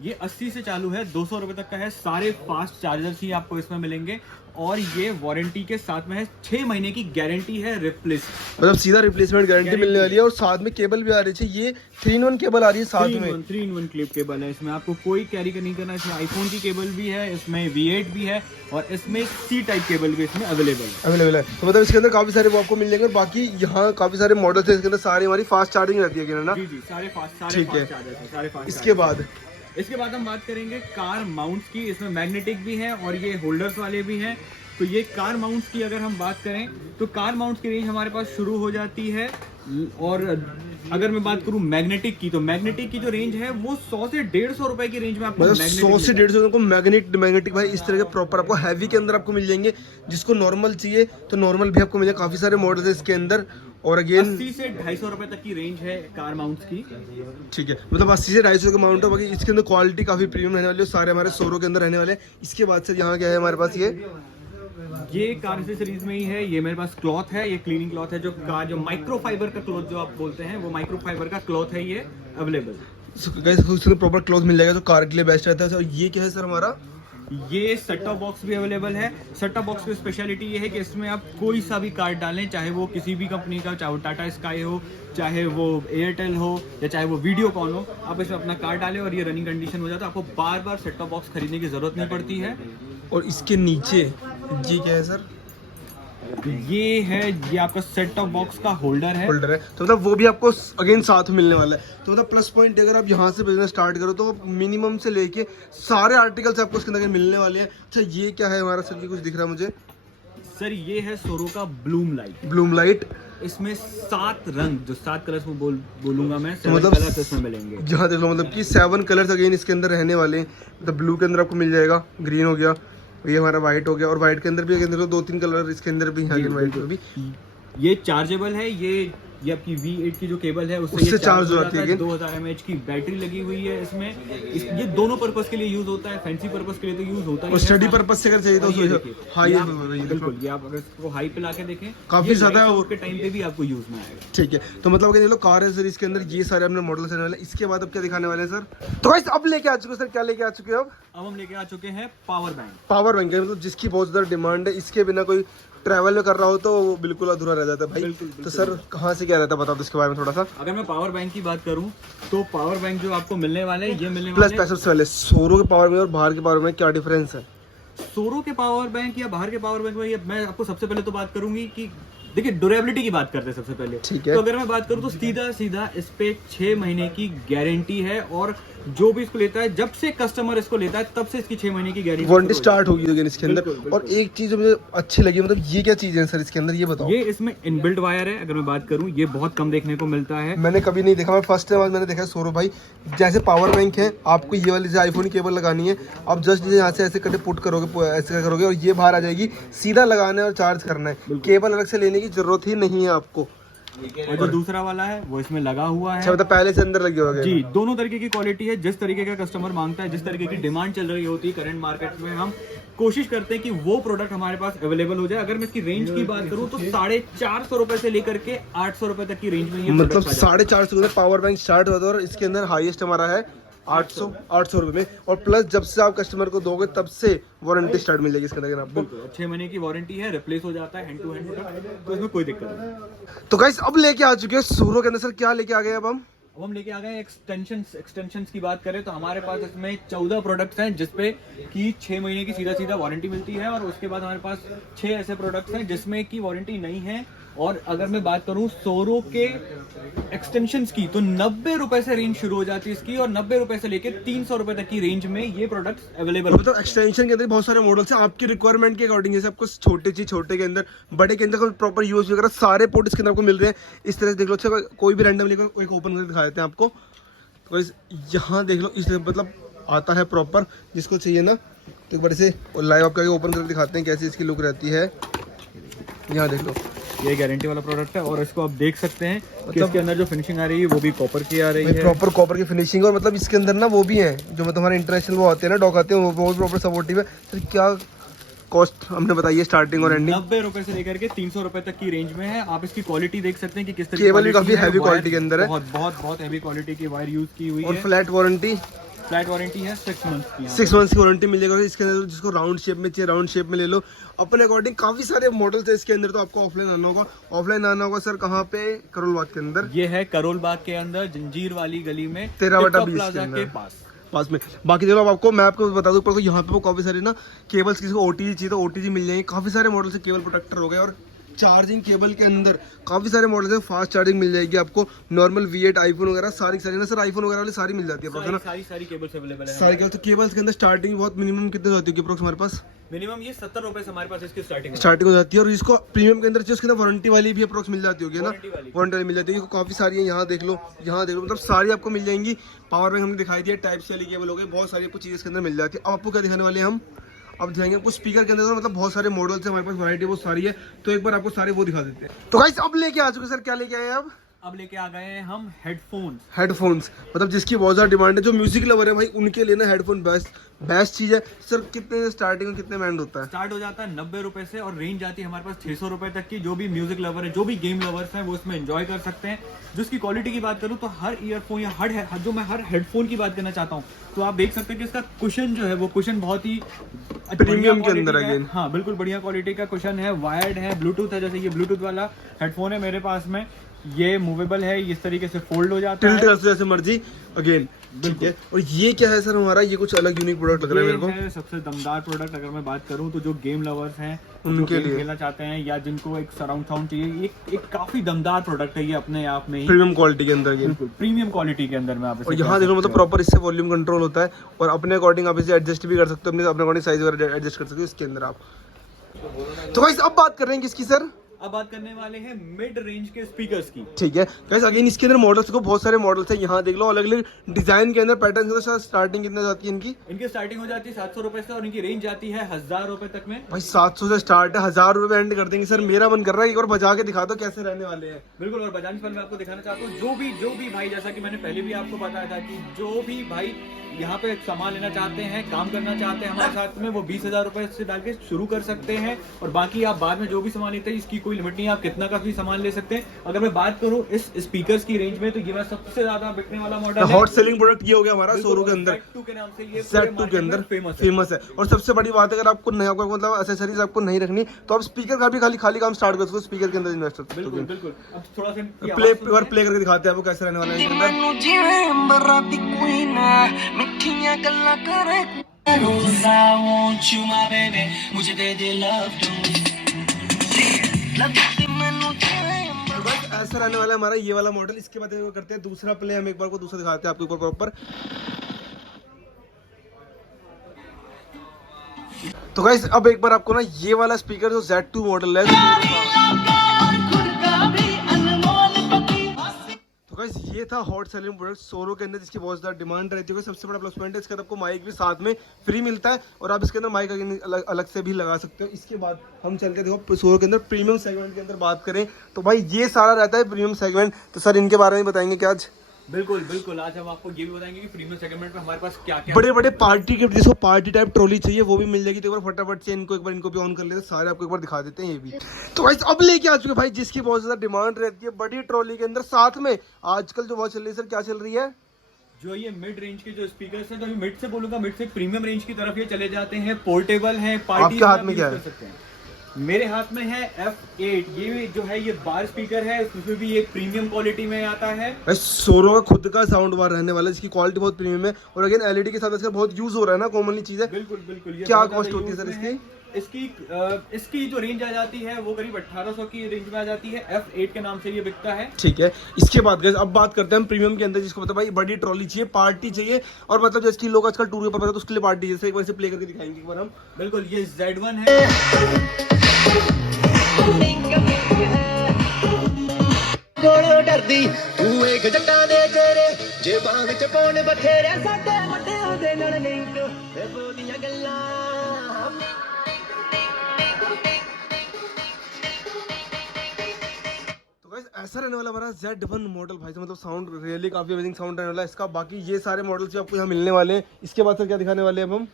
ये 80 से चालू है, 200 रुपए तक का है। सारे फास्ट चार्जर्स ही आपको इसमें मिलेंगे और ये वारंटी के साथ में है। 6 महीने की गारंटी है रिप्लेस, मतलब सीधा रिप्लेसमेंट गारंटी मिलने वाली है। और साथ में केबल भी आ रही है, ये 3-in-1 केबल आ रही है साथ में। 3-in-1 क्लिप केबल है इसमें, आपको कोई कैरी नहीं करना। इसमें आईफोन की केबल भी है, इसमें V8 भी है और इसमें C टाइप केबल भी इसमें अवेलेबल है। तो मतलब इसके अंदर काफी सारे वो आपको मिल जाएंगे। बाकी यहाँ काफी सारे मॉडल्स है, इसके अंदर सारी हमारी फास्ट चार्जिंग रहती है ना? जी सारे फास्ट ठीक है। सारे फास्ट। इसके बाद हम बात करेंगे कार माउंट्स की। इसमें मैग्नेटिक भी है और ये होल्डर्स वाले भी हैं। तो ये कार माउंट्स की अगर हम बात करें तो कार माउंट्स की रेंज हमारे पास शुरू हो जाती है। और अगर मैं बात करूं मैग्नेटिक की, तो मैग्नेटिक की जो रेंज है वो 100 से 150 रुपए की रेंज में आपको, मतलब 100 से 150 को मैग्नेटिक भाई इस तरह के प्रॉपर आपको हैवी के अंदर आपको मिल जाएंगे। जिसको नॉर्मल चाहिए तो नॉर्मल भी आपको मिल जाएगा। काफी सारे मॉडल्स है इसके अंदर। और अगेन 80 से 250 रुपए तक की रेंज है कार माउंट्स की। ठीक है, मतलब 80 से 250 का माउंट है। बाकी इसके अंदर क्वालिटी काफी प्रीमियम रहने वाली है। सारे हमारे सोरो के अंदर रहने वाले हैं। इसके बाद से यहाँ क्या है हमारे पास, ये कार एसेसरीज में ही है। ये मेरे पास क्लॉथ है, ये क्लीनिंग क्लॉथ है, जो माइक्रोफाइबर का क्लॉथ जो आप बोलते हैं, वो माइक्रोफाइबर का क्लॉथ है, ये अवेलेबल। प्रॉपर क्लॉथ मिल जाएगा जो कार के लिए बेस्ट रहता है। और ये क्या है सर हमारा? ये सेट टॉप बॉक्स भी अवेलेबल है। सेट टॉप बॉक्स की स्पेशलिटी ये है कि इसमें आप कोई सा भी कार्ड डालें, चाहे वो किसी भी कंपनी का, चाहे वो टाटा स्काई हो, चाहे वो एयरटेल हो या चाहे वो वीडियोकॉन हो, आप इसमें अपना कार्ड डालें और ये रनिंग कंडीशन हो जाता है। आपको बार बार सेट टॉप बॉक्स खरीदने की जरूरत नहीं पड़ती है। और इसके नीचे ये क्या है सर? ये आपका सेट टॉप बॉक्स का होल्डर है। तो मतलब वो भी आपको अगेन साथ मिलने वाला है। तो मतलब प्लस पॉइंट अगर आप यहाँ से बिजनेस स्टार्ट करो तो मिनिमम से लेके सारे आर्टिकल्स आपको इसके अंदर मिलने वाले हैं। अच्छा ये क्या है हमारा सर? ये कुछ दिख रहा है मुझे सर, ये है सोरो का ब्लूम लाइट। इसमें 7 रंग, जो 7 कलर्स में बोलूंगा मैं, तो मतलब कलर्स इसमें मिलेंगे। जहाँ देख लो, मतलब कि 7 कलर्स अगेन इसके अंदर रहने वाले हैं। मतलब ब्लू के अंदर आपको मिल जाएगा, ग्रीन हो गया, ये हमारा व्हाइट हो गया, और व्हाइट के अंदर भी 2-3 कलर इसके अंदर भी हैं। व्हाइट में भी ये चार्जेबल है। ये आपकी V8 की जो केबल है उससे चार्ज हो जाती है। 2000 mAh की बैटरी लगी हुई है इसमें। ये दोनों पर्पस के लिए यूज होता है। फैंसी पर्पस के लिए तो यूज होता है, और स्टडी पर्पस से अगर चाहिए तो हाई, बिल्कुल, ये आप अगर इसको हाई पे लाके देखें काफी ज्यादा के टाइम पे भी आपको यूज में आएगा। ठीक है, तो मतलब देख लो कार एसेसरीज के अंदर ये सारे अपने मॉडल्स रहने वाले हैं। इसके बाद अब क्या दिखाने वाले हैं सर? तो गाइस अब लेके आ चुके हैं सर, क्या लेके आ चुके हैं? अब हम लेके आ चुके हैं पावर बैंक। मतलब जिसकी बहुत ज्यादा डिमांड है। इसके बिना कोई ट्रैवल में कर रहा हो तो वो बिल्कुल अधूरा रह जाता है भाई। बिल्कुल, तो सर कहाँ से क्या रहता है बता दो इसके बारे में थोड़ा सा। अगर मैं पावर बैंक की बात करूं तो पावर बैंक जो आपको मिलने वाले हैं ये मिलने प्लस वाले पैसे से पहले सोरो के पावर में और बाहर के पावर में क्या डिफरेंस है? सोरो के पावर बैंक या बाहर के पावर बैंक में मैं आपको सबसे पहले तो बात करूंगी कि देखिए ड्यूरेबिलिटी की बात करते हैं सबसे पहले। ठीक है। तो अगर मैं बात करूं तो सीधा सीधा इस पे 6 महीने की गारंटी है और जो भी इसको लेता है जब से कस्टमर इसको लेता है तब से इसकी 6 महीने की वारंटी स्टार्ट होगी लेकिन इसके अंदर। बिल्कुल, और एक चीज जो मुझे अच्छी लगी, मतलब ये क्या चीज है सर इसके अंदर, ये बताओ। ये इसमें इनबिल्ट वायर है। अगर मैं बात करूं ये बहुत कम देखने को मिलता है। मैंने कभी नहीं देखा, मैं फर्स्ट टाइम आज मैंने देखा सौरभ भाई। जैसे पावर बैंक है, आपको ये वाली जैसे आईफोन केबल लगानी है, आप जस्ट यहाँ से ऐसे करके पुट करोगे, ऐसे करोगे और ये बाहर आ जाएगी। सीधा लगाना है और चार्ज करना है, केबल अलग से लेने की जरूरत ही नहीं है आपको। और जो दूसरा वाला है वो इसमें लगा हुआ है। अच्छा, मतलब पहले से अंदर लगे होंगे। जी, दोनों तरीके की क्वालिटी है। जिस तरीके का कस्टमर मांगता है, जिस तरीके की डिमांड चल रही होती है करंट मार्केट में, हम कोशिश करते हैं कि वो प्रोडक्ट हमारे पास अवेलेबल हो जाए। अगर मैं इसकी रेंज की बात करूं तो 450 रुपए से लेकर के 800 रुपए तक की रेंज में ये मतलब product आ जाता है। 450 में पावर बैंक स्टार्ट होता है और इसके अंदर हाईएस्ट हमारा है 800 रुपए में। और प्लस जब से आप कस्टमर को दोगे तब से वारंटी स्टार्ट मिल जाएगी इसके अंदर आपको। 6 महीने की वारंटी है, रिप्लेस हो जाता है हैंड टू हैंड प्रोडक्ट, तो इसमें कोई दिक्कत नहीं। तो गाइस अब लेके आ चुके हैं सोरो के अंदर। सर क्या लेके आ गए अब हम? अब हम लेके आ गए एक्सटेंशंस की बात करें तो हमारे पास इसमें 14 प्रोडक्ट्स हैं जिसपे कि 6 महीने की सीधा सीधा वारंटी मिलती है। और उसके बाद हमारे पास 6 ऐसे प्रोडक्ट्स हैं जिसमें की वारंटी नहीं है। और अगर मैं बात करूं सोरो के एक्सटेंशंस की तो 90 रुपए से रेंज शुरू हो जाती है इसकी, और 90 रुपए से लेकर 300 रुपए तक की रेंज में ये प्रोडक्ट्स अवेलेबल मतलब एक्सटेंशन के अंदर बहुत सारे मॉडल्स हैं आपकी रिक्वायरमेंट के अकॉर्डिंग। जैसे आपको छोटे चीज छोटे के अंदर, बड़े के अंदर प्रॉपर यूज वगैरह सारे पोर्ट इसके अंदर आपको मिल रहे हैं। इस तरह से देख लो। अच्छा, कोई भी रैंडम लेकर एक ओपन करके दिखा देते हैं आपको। तो यहाँ देख लो, इस मतलब आता है प्रॉपर जिसको चाहिए ना। तो एक बार से लाइव आपका ओपन करके दिखाते हैं कैसी इसकी लुक रहती है। यहाँ देख लो, ये गारंटी वाला प्रोडक्ट है। और इसको आप देख सकते हैं कि इसके अंदर जो फिनिशिंग आ रही है वो भी कॉपर की आ रही है। प्रॉपर कॉपर की फिनिशिंग। और मतलब इसके अंदर ना वो भी है जो मतलब हमारे इंटरनेशनल वो आते हैं ना, डॉक आते हैं, वो भी प्रॉपर सपोर्टिव है। सर क्या कॉस्ट हमने बताइए स्टार्टिंग और एंडिंग? 90 रुपए से लेकर के 300 रुपए तक की रेंज में है। आप इसकी क्वालिटी देख सकते हैं कि किस तरह केबल भी काफी हैवी क्वालिटी के अंदर है। बहुत हैवी क्वालिटी की वायर यूज की हुई और है। फ्लैट वारंटी, फ्लैट वारंटी है 6 मंथ्स की। 6 मंथ्स की वारंटी मिल जाएगी इसके अंदर। जिसको राउंड शेप में चाहिए राउंड शेप में ले लो अपने अकॉर्डिंग। काफी सारे मॉडल्स है इसके अंदर। तो आपको ऑफलाइन आना होगा। ऑफलाइन आना होगा सर कहाँ पे? करोल बाग के अंदर। ये है करोल बाग के अंदर जंजीर वाली गली में 13/20 प्लाजा के के पास में। बाकी चलो अब आपको मैं आपको बता दूं, पर यहाँ पे वो काफी सारे ना केबल्स, किसी को ओटीजी चाहिए तो ओटीजी मिल जाएंगे। काफी सारे मॉडल से केबल प्रोटेक्टर हो गए। और चार्जिंग केबल के अंदर काफी सारे मॉडल है। फास्ट चार्जिंग मिल जाएगी आपको, नॉर्मल V8 आईफोन वगैरह सारी ना सर, आईफोन वगैरह वाली सारी मिल जाती है। सारी केबल्स अवेलेबल है। सारी केबल। तो केबल्स के अंदर स्टार्टिंग बहुत मिनिमम कितने होती है हमारे पास? मिनिमम ये 70 रुपए से हमारे पास इसकी स्टार्टिंग हो जाती है। और इसको प्रीमियम के अंदर चाहिए उसके अंदर वारंटी वाली भी अप्रोक्स मिल जाती होगी ना। वाली वारंटी मिल जाती है। काफी सारी है। यहाँ देख लो, यहाँ देख लो, मतलब सारी आपको मिल जाएंगी। पावर बैंक हमने दिखाई दिया, टाइप सी वाली केबल हो गई, बहुत सारी आपको चीजें इसके अंदर मिल जाती है। अब आपको क्या दिखाने वाले हैं हम? अब दिखाएंगे आपको स्पीकर के अंदर। मतलब बहुत सारे मॉडल्स हैं हमारे पास, वैरायटी बहुत सारी है। तो एक बार आपको सारे वो दिखा देते हैं। तो गाइस अब लेके आ चुके सर, क्या लेके आए हैं अब लेके आ गए हैं हम हेडफोन्स। मतलब जिसकी बहुत ज़्यादा डिमांड है, जो म्यूजिक लवर है भाई उनके लिए ना हेडफोन बेस्ट चीज़ है। सर कितने स्टार्टिंग में कितने में एंड होता है? स्टार्ट हो जाता है 90 रुपए से और रेंज आती है हमारे पास 600 रुपए तक की। जो भी म्यूजिक लवर है, जो भी गेम लवर्स हैं, वो इसमें एंजॉय कर सकते हैं। जिसकी क्वालिटी की बात करूं तो हर ईयरफोन या हर हेडफोन की बात करना चाहता हूं तो आप देख सकते हैं कि इसका कुशन जो है वो कुशन बहुत ही प्रीमियम के अंदर है। हाँ बिल्कुल बढ़िया क्वालिटी का कुशन है। वायर्ड है, ब्लूटूथ है। जैसे ये ब्लूटूथ वाला हेडफोन है मेरे पास में, ये मूवेबल है, इस तरीके से फोल्ड हो जाता है जैसे मर्जी अगेन। ठीक है। और ये क्या है सर हमारा? ये कुछ अलग यूनिक प्रोडक्ट लग रहा है मेरे को। सबसे दमदार प्रोडक्ट अगर मैं बात करूं तो जो गेम लवर्स हैं उनके लिए खेलना चाहते हैं या जिनको एक सराउंड साउंड चाहिए, एक काफी दमदार प्रोडक्ट है ये अपने आप में ही। प्रीमियम क्वालिटी के अंदर, बिल्कुल प्रीमियम क्वालिटी के अंदर में आप और यहाँ देखो मतलब प्रॉपर इससे वॉल्यूम कंट्रोल होता है। और अपने अकॉर्डिंग आप इसे एडजस्ट भी कर सकते हो, अपने अकॉर्डिंग साइज वगैरह एडजस्ट कर सकते हो इसके अंदर आप। तो गाइस अब बात कर रहे हैं किसकी सर? अब बात करने वाले हैं मिड रेंज के स्पीकर्स की। ठीक है गाइस, अगेन इसके अंदर मॉडल्स को बहुत सारे मॉडल्स हैं। यहाँ देख लो अलग अलग डिजाइन के अंदर पैटर्न के साथ। स्टार्टिंग कितना जाती है इनकी? इनकी स्टार्टिंग हो जाती है 700 रुपए से और इनकी रेंज जाती है 1000 रुपए तक में। भाई 700 से स्टार्ट है, 1000 रुपए एंड कर देंगे सर। मेरा मन कर रहा है एक और बजा के दिखा दो कैसे रहने वाले हैं। बिल्कुल। और बजाने से पहले मैं आपको दिखाना चाहता हूँ जो भी भाई, जैसा कि मैंने पहले भी आपको बताया था कि जो भी भाई यहाँ पे सामान लेना चाहते हैं, काम करना चाहते हैं हमारे साथ में, वो 20,000 रुपए से डाल के शुरू कर सकते हैं। और बाकी आप बाद में जो भी सामान लेते हैं इसकी कोई लिमिट नहीं है, आप कितना का भी सामान ले सकते हैं। अगर मैं बात करूँ इस स्पीकर्स की रेंज में तो ये सबसे ज्यादा बिकने वाला मॉडल है। हॉट सेलिंग प्रोडक्ट ये हो गया हमारा सोरो के अंदर, Z2 के नाम से ये Z2 के अंदर फेमस है। और सबसे बड़ी बात है, अगर आपको नहीं, आपको मतलब एसेसरीज आपको नहीं रखनी तो आप स्पीकर का भी खाली काम स्टार्ट कर सकते हो, स्पीकर के अंदर इन्वेस्ट कर सकते हो। बिल्कुल बिल्कुल। अब थोड़ा सा प्ले करके दिखाते हैं आपको कैसे रहने वाला है इसके अंदर। मुझे दे दे लव तो बस ऐसा रहने वाला है हमारा ये वाला मॉडल। इसके बाद करते हैं दूसरा प्ले, हम एक बार को दूसरा दिखाते हैं आपको ऊपर प्रॉपर। तो गाइस अब एक बार आपको ना ये वाला स्पीकर जो Z2 मॉडल है, तो गाइस ये था हॉट सेलिंग प्रोडक्ट सोरो के अंदर, जिसकी बहुत ज़्यादा डिमांड रहती है। सबसे बड़ा प्लस पॉइंट है इसके अंदर आपको माइक भी साथ में फ्री मिलता है और आप इसके अंदर माइक अलग से भी लगा सकते हो। इसके बाद हम चलते देखो सोरो के अंदर प्रीमियम सेगमेंट के अंदर बात करें तो भाई ये सारा रहता है प्रीमियम सेगमेंट। तो सर इनके बारे में बताएंगे क्या आज? बिल्कुल बिल्कुल, आज हम आपको ये भी बताएंगे कि प्रीमियम सेगमेंट में हमारे पास क्या क्या बड़े बड़े पार्टी गिफ्ट, जिसको पार्टी टाइप ट्रॉली चाहिए वो भी मिल जाएगी। तो एक बार फटाफट से इनको भी ऑन कर लेते हैं, सारे आपको एक बार दिखा देते हैं ये भी। तो भाई अब लेके आ चुके भाई जिसकी बहुत ज्यादा डिमांड रहती है बड़ी ट्रॉली के अंदर, साथ में आजकल जो बहुत चल रही है सर, क्या चल रही है? जो ये मिड रेंज के जो स्पीकर्स हैं, तो मिड से बोलूंगा, मिड से प्रीमियम रेंज की तरफ ये चले जाते हैं। पोर्टेबल है, पार्टी आपके हाथ में क्या है? सकते हैं। मेरे हाथ में है F8, ये जो है ये बार स्पीकर है, उसमें भी एक प्रीमियम क्वालिटी में आता है। सोरो का खुद का साउंड बार रहने वाला है, जिसकी क्वालिटी बहुत प्रीमियम है और अगेन एलईडी के साथ इसका बहुत यूज हो रहा है ना, कॉमनली चीज है। बिल्कुल बिल्कुल। क्या कॉस्ट होती है सर इसकी? इसकी जो रेंज आ जाती है वो करीब 1800 की रेंज में आ जाती है। F8 के नाम से ये बिकता है। ठीक है, इसके बाद गाइस अब बात करते हैं हम प्रीमियम के अंदर, जिसको मतलब भाई बड़ी ट्रॉली चाहिए, पार्टी चाहिए और मतलब जैसे लोग आजकल टूर पर तो उसके लिए पार्टी, जैसे एक बार से प्ले करके दिखाएंगे एक बार हम। बिल्कुल, ये Z1 है। ऐसा रहने वाला हमारा Z1 मॉडल भाई, मतलब साउंड रियली काफी अमेजिंग साउंड रहने वाला है इसका। बाकी ये सारे मॉडल्स आपको यहाँ मिलने वाले हैं। इसके बाद सर क्या दिखाने वाले हैं अब हम?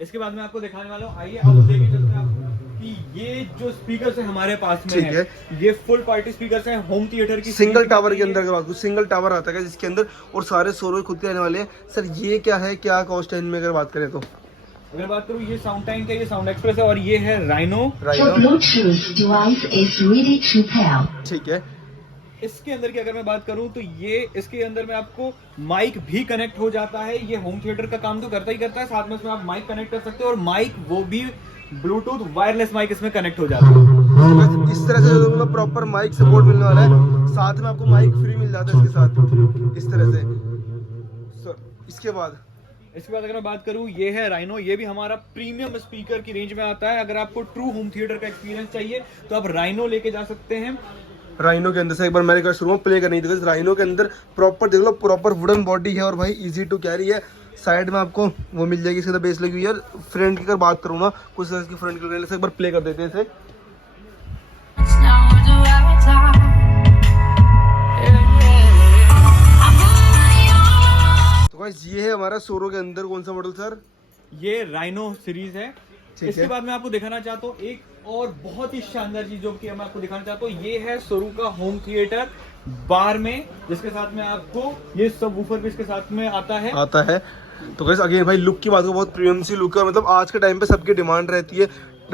इसके बाद मैं आपको दिखाने वाला हूँ, आइए अब देखिए चलते हैं आपको कि ये जो स्पीकर्स है हमारे पास में है, ये फुल पार्टी स्पीकर्स हैं, होम थिएटर की सिंगल टावर के अंदर बात करूँ, सिंगल टावर आता है जिसके अंदर और सारे सोरो खुद के रहने वाले हैं। सर ये क्या है, क्या कॉस्ट है इनमें अगर बात करें तो? अगर बात करूँ ये साउंड टाइम का, ये साउंड एक्सप्रेस है और ये है राइनो। ठीक है, इसके अंदर की अगर मैं बात करूं तो ये इसके अंदर में आपको माइक भी कनेक्ट हो जाता है। ये होम थिएटर का काम तो करता ही करता है, साथ में इसमें आप माइक कनेक्ट कर सकते हो और माइक वो भी ब्लूटूथ वायरलेस माइक इसमें कनेक्ट हो जाता है। इस तरह से मतलब प्रॉपर माइक सपोर्ट मिलने वाला है, साथ में आपको माइक फ्री मिल जाता है इसके साथ इस तरह से। इसके बाद अगर मैं बात करूं, ये है राइनो। ये भी हमारा प्रीमियम स्पीकर की रेंज में आता है। अगर आपको ट्रू होम थिएटर का एक्सपीरियंस चाहिए तो आप राइनो लेके जा सकते हैं। राइनो के अंदर से एक बार मेरे शुरू प्ले करनी थी। राइनो के अंदर प्रॉपर देख लो, प्रॉपर वुडन बॉडी है और भाई इजी टू कैरी है। साइड में आपको वो मिल जाएगी, इसके अंदर बेस लगी हुई है। फ्रंट की अगर बात करूँ ना, कुछ इसकी फ्रंट की एक बार प्ले कर देते हैं इसे। तो गाइस ये है हमारा सोरो के अंदर कौन सा मॉडल सर? ये राइनो सीरीज है। इसके बाद मैं आपको दिखाना चाहता हूँ एक और बहुत ही शानदार चीज जो कि मैं आपको दिखाना चाहता हूँ। ये है सोरू का होम थिएटर बार में, जिसके साथ में आपको ये सब वूफर भी इसके साथ में आता है। तो गाइस अगेन भाई लुक की बात को, बहुत प्रीमियम सी लुक है। मतलब आज के टाइम पे सबकी डिमांड रहती है।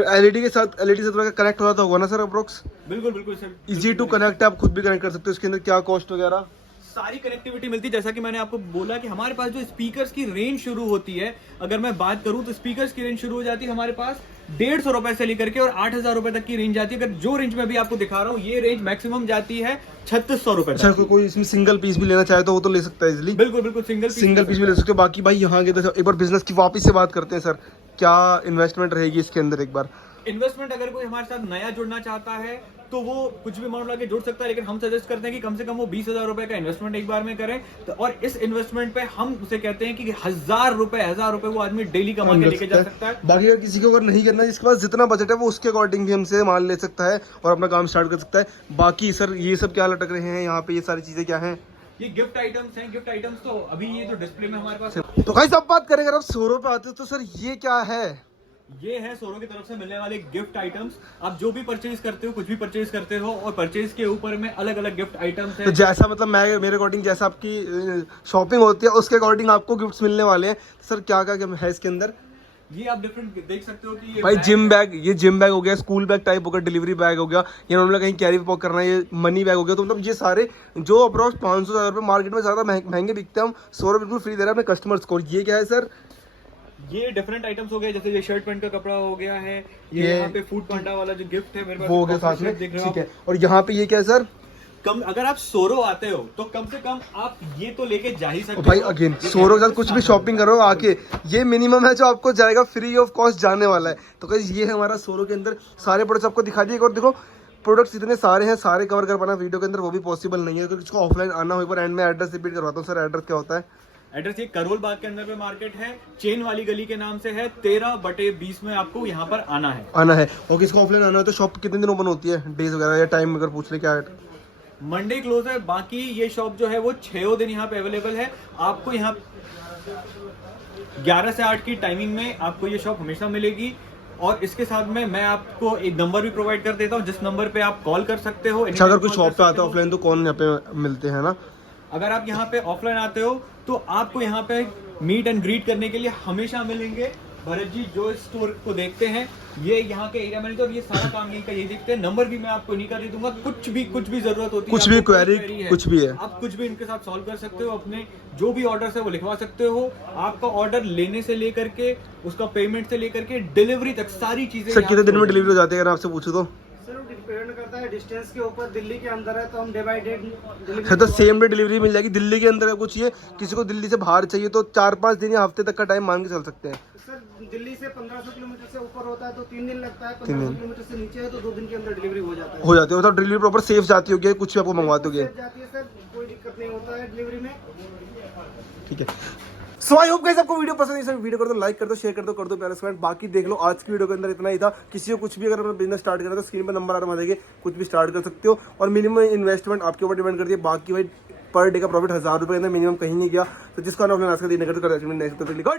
एलईडी से थोड़ा कनेक्ट हो जाता होगा ना सर अप्रोक्स? बिल्कुल बिल्कुल सर, इजी टू कनेक्ट है, आप खुद भी कनेक्ट कर सकते हो। इसके अंदर क्या कॉस्ट वगैरह सारी कनेक्टिविटी मिलती है। जैसा कि मैंने आपको बोला कि हमारे पास जो स्पीकर्स की रेंज शुरू होती है, अगर मैं बात करूं तो स्पीकर्स की रेंज शुरू हो जाती है हमारे पास 150 रुपए से लेकर के और 8,000 रुपए तक की रेंज जाती है। अगर जो रेंज में भी आपको दिखा रहा हूँ, ये रेंज मैक्सिमम जाती है 3600 रुपए। अच्छा, कोई इसमें सिंगल पीस भी लेना चाहे तो वो तो ले सकता है इजिली? बिल्कुल बिल्कुल, सिंगल पीस भी ले सकते हो। बाकी भाई यहाँ के एक बार बिजनेस की वापस से बात करते हैं सर, क्या इन्वेस्टमेंट रहेगी इसके अंदर? एक बार इन्वेस्टमेंट अगर कोई हमारे साथ नया जुड़ना चाहता है तो वो कुछ भी अमाउंट लाके जुड़ सकता है, लेकिन हम सजेस्ट करते हैं कि कम से कम वो 20,000 रुपए का इन्वेस्टमेंट एक बार में करें। तो और इस इन्वेस्टमेंट पे हम उसे कहते हैं कि 1,000 रुपए वो आदमी डेली कमा के लेके जा सकता है। बाकी अगर किसी को अगर नहीं करना, जिसके पास जितना बजट है वो उसके अकॉर्डिंग भी हमसे माल ले सकता है और अपना काम स्टार्ट कर सकता है। बाकी सर ये सब क्या लटक रहे हैं यहाँ पे, ये सारी चीजें क्या हैं? ये गिफ्ट आइटम्स हैं। गिफ्ट आइटम्स तो अभी ये तो डिस्प्ले में हमारे पास तो गाइस अब बात करें, अगर आप सोरो पे आते हो तो सर ये क्या है? ये है सोरो की तरफ से मिलने वाले गिफ्ट आइटम्स। आप जो भी परचेज करते हो, कुछ भी परचेज करते हो, और परचेज के ऊपर में अलग अलग गिफ्ट आइटम्स तो हैं। जैसा मतलब मैं मेरे अकॉर्डिंग जैसा आपकी शॉपिंग होती है उसके अकॉर्डिंग आपको गिफ्ट्स मिलने वाले हैं। सर क्या क्या है इसके अंदर? ये आप डिफरेंट देख सकते हो कि ये भाई बैग जिम बैग, ये जिम बैग हो गया, स्कूल बैग टाइप हो गया, डिलीवरी बैग हो गया, ये नॉर्मल कहीं कैरी पॉक करना है, ये मनी बैग हो गया। तो मतलब ये सारे जो अप्रोक्स 500 रुपये मार्केट में ज़्यादा महंगे बिकते हैं, हम 100 बिल्कुल फ्री दे रहे हैं अपने कस्टमर्स को। ये क्या है सर? ये डिफरेंट आइटम्स हो गए, जैसे ये शर्ट पैंट का कपड़ा हो गया है, ये ये यहाँ पे फूड पांडा वाला जो गिफ्ट है मेरे पास वो हो गया साथ में, देख रहे हो ठीक है। और यहाँ पे ये क्या है सर? कम, अगर आप सोरो आते हो तो कम से कम आप ये तो लेके जा ही सकते भाई हो। अगेन सोरो के साथ कुछ भी शॉपिंग करो आके, ये मिनिमम है जो आपको जाएगा, फ्री ऑफ कॉस्ट जाने वाला है। तो गाइस ये है हमारा सोरो के अंदर सारे प्रोडक्ट्स आपको दिखा दिए। और देखो प्रोडक्ट्स इतने सारे हैं, सारे कवर कर पाना वीडियो के अंदर वो भी पॉसिबल नहीं है, तो इसको ऑफलाइन आना हो। एक बार एंड में एड्रेस रिपीट करवाता हूँ सर, एड्रेस क्या होता है? एड्रेस ये करोल बाग के अंदर पे मार्केट है, चेन वाली गली के नाम से है, 13/20 में आपको यहाँ पर आना है। और किसको ऑफलाइन आना है तो शॉप कितने दिन ओपन होती है, डेज वगैरह या टाइम अगर पूछ ले क्या है? मंडे क्लोज है, बाकी ये शॉप जो है वो 6 दिन यहाँ पे अवेलेबल है। आपको यहाँ 11 से 8 की टाइमिंग में आपको ये शॉप हमेशा मिलेगी। और इसके साथ में मैं आपको एक नंबर भी प्रोवाइड कर देता हूँ, जिस नंबर पे आप कॉल कर सकते हो। अच्छा, अगर कोई शॉप पे आता है ऑफलाइन तो कौन यहाँ पे मिलते हैं ना? अगर आप यहाँ पे ऑफलाइन आते हो तो आपको यहाँ पे मीट एंड ग्रीट करने के लिए हमेशा मिलेंगे। भरत जी जो स्टोर को देखते हैं, ये यहाँ के एरिया मैनेजर, और ये सारा काम यहीं का यही देखते हैं। नंबर भी मैं आपको नहीं कर दूंगा, कुछ भी जरूरत होती है, कुछ भी आपको क्वेरी कुछ भी है, आप कुछ भी इनके साथ सॉल्व कर सकते हो। अपने जो भी ऑर्डर है वो लिखवा सकते हो। आपका ऑर्डर लेने से लेकर के उसका पेमेंट से लेकर के डिलीवरी तक सारी चीजें। सर कितने दिन में डिलीवरी हो जाती है अगर आपसे पूछूं तो? सर डिपेंड करता है डिस्टेंस के ऊपर। दिल्ली के अंदर है तो हम डे बाई डे सर तो सेम डे डिलीवरी मिल जाएगी? दिल्ली के अंदर है कुछ, ये किसी को दिल्ली से बाहर चाहिए तो 4-5 दिन या हफ्ते तक का टाइम मान के चल सकते हैं? सर दिल्ली से 1500 किलोमीटर से ऊपर होता है तो 3 दिन लगता है, 1500 किलोमीटर से नीचे है तो 2 दिन के अंदर डिलीवरी हो जाता है। हो जाती है मतलब डिलीवरी प्रॉपर सेफ जाती होगी, कुछ भी आपको मंगवाते होगे? सेफ जाती है सर, कोई दिक्कत नहीं होता है डिलीवरी में। ठीक है। सो आई होप गाइस आपको वीडियो पसंद है, वीडियो कर दो, लाइक कर दो, शेयर कर दो प्यारे से कमेंट। बाकी देख लो आज की वीडियो के अंदर इतना ही था। किसी को कुछ भी अगर अपना बिजनेस स्टार्ट करना है तो स्क्रीन पर नंबर आ रहा है, कुछ भी स्टार्ट कर सकते हो। और मिनिमम इन्वेस्टमेंट आपके ऊपर डिपेंड करती है। बाकी भाई पर डे का प्रॉफिट 1000 रुपये के अंदर मिनिमम कहीं नहीं गया, तो जिसका ऑफलाइन आज का दिन कर